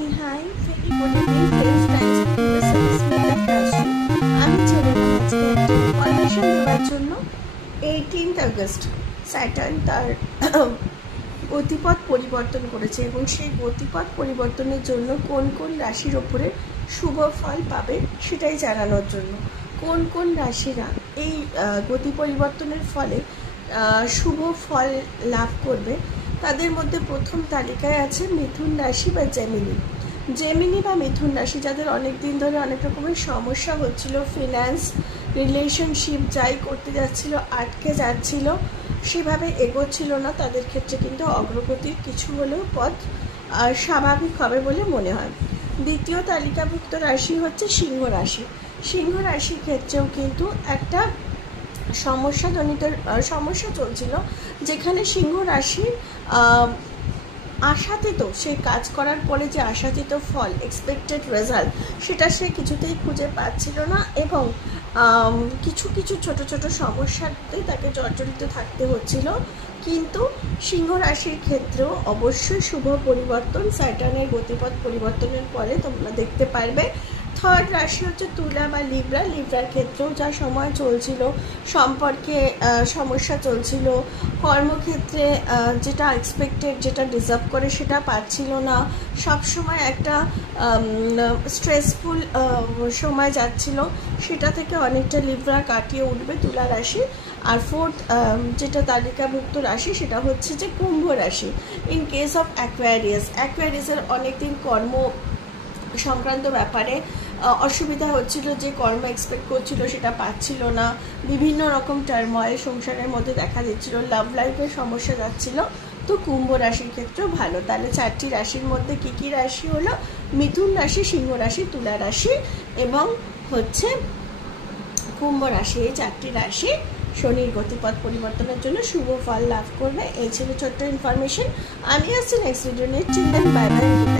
Hi, very good evening friends, thanks for the service meter classroom. আমি চলে এলাম আজকে একটা ইনফরমেশন দেওয়ার জন্য। 18th আগস্ট স্যাটার্ন তার গতিপথ পরিবর্তন করেছে এবং সেই গতিপথ পরিবর্তনের জন্য কোন কোন রাশির ওপরে শুভ ফল পাবে সেটাই জানানোর জন্য। কোন কোন রাশিরা এই গতি পরিবর্তনের ফলে শুভ ফল লাভ করবে তাদের মধ্যে প্রথম তালিকায় আছে মিথুন রাশি বা জেমিনি বা মিথুন রাশি, যাদের অনেক দিন ধরে অনেক রকমের সমস্যা হচ্ছিল, ফিন্যান্স রিলেশনশিপ যাই করতে যাচ্ছিল আটকে যাচ্ছিল, সেভাবে এগোচ্ছিল না, তাদের ক্ষেত্রে কিন্তু অগ্রগতির কিছু হলেও পথ স্বাভাবিক হবে বলে মনে হয়। দ্বিতীয় তালিকাভুক্ত রাশি হচ্ছে সিংহ রাশি। সিংহ রাশির ক্ষেত্রেও কিন্তু একটা সমস্যা চলছিল, যেখানে সিংহ রাশি আশাতীত সেই কাজ করার পরে যে আশাতীত ফল, এক্সপেক্টেড রেজাল্ট, সেটা সে কিছুতেই খুঁজে পাচ্ছিল না এবং কিছু কিছু ছোট ছোট সমস্যাতে তাকে জর্জরিত থাকতে হচ্ছিল। কিন্তু সিংহ রাশির ক্ষেত্রেও অবশ্যই শুভ পরিবর্তন স্যাটার্নের গতিপথ পরিবর্তনের পরে তোমরা দেখতে পারবে। থার্ড রাশি হচ্ছে তুলা বা লিব্রার ক্ষেত্রেও যা সময় চলছিল, সম্পর্কে সমস্যা চলছিল, কর্মক্ষেত্রে যেটা এক্সপেক্টেড, যেটা ডিজার্ভ করে সেটা পাচ্ছিল না, সবসময় একটা স্ট্রেসফুল সময় যাচ্ছিল, সেটা থেকে অনেকটা লিব্রা কাটিয়ে উঠবে তুলা রাশি। আর ফোর্থ যেটা তালিকাভুক্ত রাশি সেটা হচ্ছে যে কুম্ভ রাশি। ইন কেস অফ অ্যাকোয়ারিয়াসের অনেকদিন কর্ম সংক্রান্ত ব্যাপারে অসুবিধা হচ্ছিল, যে কর্ম এক্সপেক্ট করছিল সেটা পাচ্ছিল না, বিভিন্ন রকম টার্ময়েল সংসারের মধ্যে দেখা দিচ্ছিল, লাভ লাইফের সমস্যা যাচ্ছিল। তো কুম্ভ রাশির ক্ষেত্রেও ভালো। তাহলে চারটি রাশির মধ্যে কী কী রাশি হলো? মিথুন রাশি, সিংহ রাশি, তুলা রাশি এবং হচ্ছে কুম্ভ রাশি। এই চারটি রাশি শনির গতিপথ পরিবর্তনের জন্য শুভ ফল লাভ করবে। এই ছিল ছোট্ট ইনফরমেশন। আমি আসছি নেক্সট ভিডিও নিয়ে। Children, bye bye.